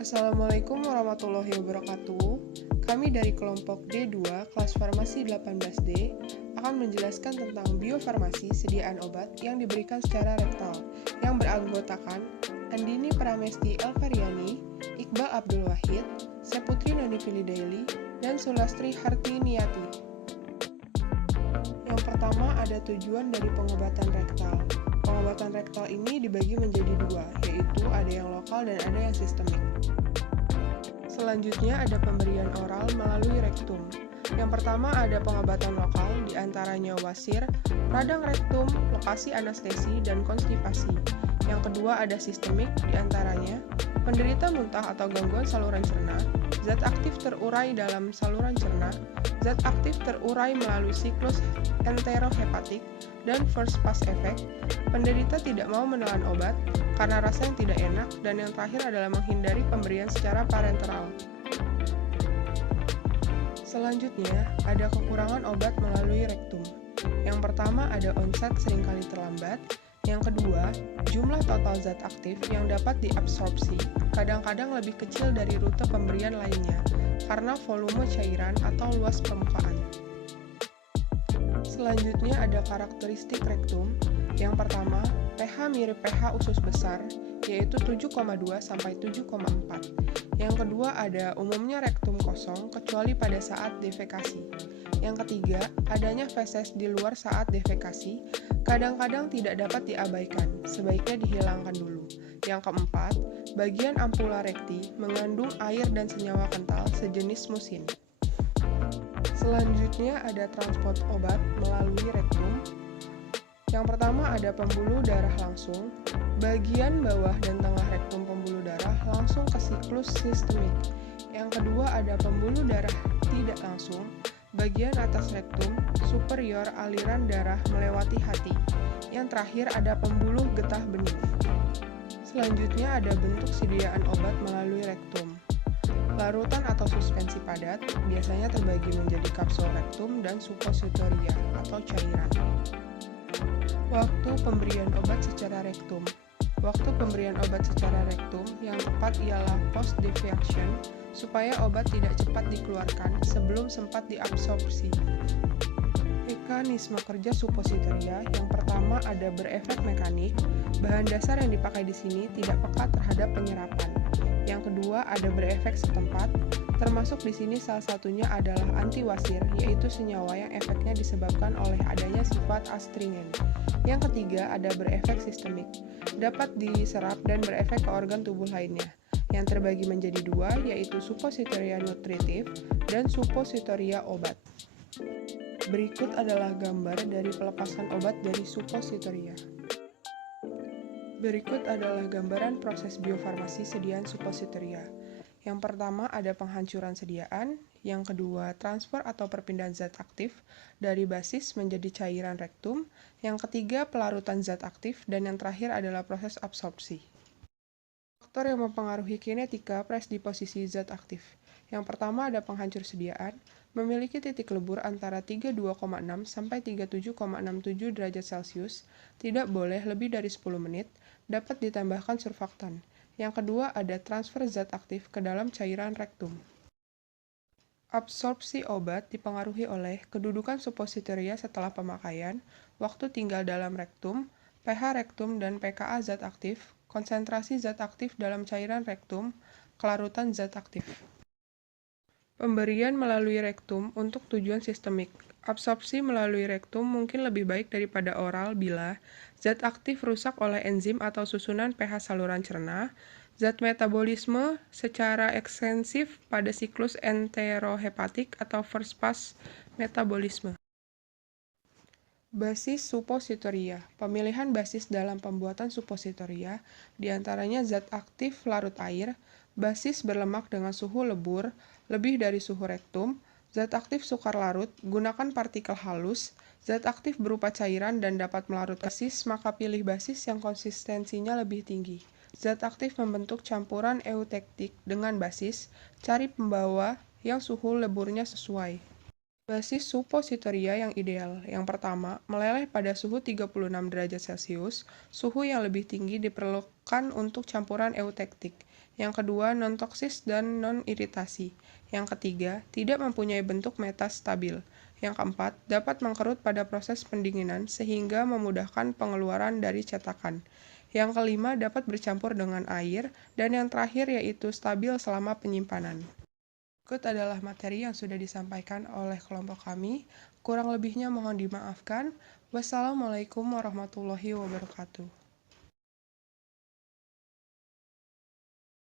Assalamualaikum warahmatullahi wabarakatuh. Kami dari kelompok D2 kelas farmasi 18D akan menjelaskan tentang biofarmasi sediaan obat yang diberikan secara rektal yang beranggotakan Andini Pramesti Elvariani, Iqbal Abdul Wahid, Seputri Nonifili Daily, dan Sulastri Hartiniati. Yang pertama ada tujuan dari pengobatan rektal. Pengobatan rektal ini dibagi menjadi dua, yaitu ada yang lokal dan ada yang sistemik. Selanjutnya ada pemberian oral melalui rektum. Yang pertama ada pengobatan lokal, diantaranya wasir, radang rektum, lokasi anestesi, dan konstipasi. Yang kedua ada sistemik, diantaranya penderita muntah atau gangguan saluran cerna, zat aktif terurai dalam saluran cerna, zat aktif terurai melalui siklus enterohepatik, dan first pass effect. Penderita tidak mau menelan obat karena rasa yang tidak enak, dan yang terakhir adalah menghindari pemberian secara parenteral. Selanjutnya, ada kekurangan obat melalui rektum. Yang pertama ada onset seringkali terlambat. Yang kedua, jumlah total zat aktif yang dapat diabsorpsi kadang-kadang lebih kecil dari rute pemberian lainnya karena volume cairan atau luas permukaan. Selanjutnya ada karakteristik rektum. Yang pertama, pH mirip pH usus besar, yaitu 7,2 sampai 7,4. Yang kedua ada umumnya rektum kosong kecuali pada saat defekasi. Yang ketiga, adanya feses di luar saat defekasi, kadang-kadang tidak dapat diabaikan, sebaiknya dihilangkan dulu. Yang keempat, bagian ampula rekti mengandung air dan senyawa kental sejenis musin. Selanjutnya ada transport obat melalui rektum. Yang pertama ada pembuluh darah langsung. Bagian bawah dan tengah rektum pembuluh darah langsung ke siklus sistemik. Yang kedua ada pembuluh darah tidak langsung. Bagian atas rektum superior aliran darah melewati hati. Yang terakhir ada pembuluh getah bening. Selanjutnya ada bentuk sediaan obat melalui rektum. Larutan atau suspensi padat biasanya terbagi menjadi kapsul rektum dan suppositoria atau cairan. Waktu pemberian obat secara rektum. Waktu pemberian obat secara rektum yang tepat ialah post-defecation supaya obat tidak cepat dikeluarkan sebelum sempat diabsorpsi. Mekanisme kerja suppositoria yang pertama ada berefek mekanik. Bahan dasar yang dipakai di sini tidak peka terhadap penyerapan. Yang kedua ada berefek setempat, termasuk di sini salah satunya adalah antiwasir, yaitu senyawa yang efeknya disebabkan oleh adanya sifat astringen. Yang ketiga ada berefek sistemik, dapat diserap dan berefek ke organ tubuh lainnya, yang terbagi menjadi dua, yaitu suppositoria nutritif dan suppositoria obat. Berikut adalah gambar dari pelepasan obat dari suppositoria. Berikut adalah gambaran proses biofarmasi sediaan suppositoria. Yang pertama ada penghancuran sediaan, yang kedua transfer atau perpindahan zat aktif dari basis menjadi cairan rektum, yang ketiga pelarutan zat aktif, dan yang terakhir adalah proses absorpsi. Faktor yang mempengaruhi kinetika pres di posisi zat aktif. Yang pertama ada penghancur sediaan, memiliki titik lebur antara 32,6 sampai 37,67 derajat Celcius, tidak boleh lebih dari 10 menit, dapat ditambahkan surfaktan. Yang kedua ada transfer zat aktif ke dalam cairan rektum. Absorpsi obat dipengaruhi oleh kedudukan suppositoria setelah pemakaian, waktu tinggal dalam rektum, pH rektum dan pKa zat aktif, konsentrasi zat aktif dalam cairan rektum, kelarutan zat aktif. Pemberian melalui rektum untuk tujuan sistemik. Absorpsi melalui rektum mungkin lebih baik daripada oral bila zat aktif rusak oleh enzim atau susunan pH saluran cerna, zat metabolisme secara ekstensif pada siklus enterohepatik atau first pass metabolisme. Basis suppositoria. Pemilihan basis dalam pembuatan suppositoria diantaranya zat aktif larut air, basis berlemak dengan suhu lebur lebih dari suhu rektum, zat aktif sukar larut, gunakan partikel halus, zat aktif berupa cairan dan dapat melarut basis, maka pilih basis yang konsistensinya lebih tinggi. Zat aktif membentuk campuran eutektik dengan basis, cari pembawa yang suhu leburnya sesuai. Basis suppositoria yang ideal. Yang pertama, meleleh pada suhu 36 derajat Celcius. Suhu yang lebih tinggi diperlukan untuk campuran eutektik. Yang kedua, non-toksis dan non-iritasi. Yang ketiga, tidak mempunyai bentuk metastabil. Yang keempat, dapat mengkerut pada proses pendinginan sehingga memudahkan pengeluaran dari cetakan. Yang kelima, dapat bercampur dengan air. Dan yang terakhir yaitu stabil selama penyimpanan. Berikut adalah materi yang sudah disampaikan oleh kelompok kami. Kurang lebihnya mohon dimaafkan. Wassalamualaikum warahmatullahi wabarakatuh.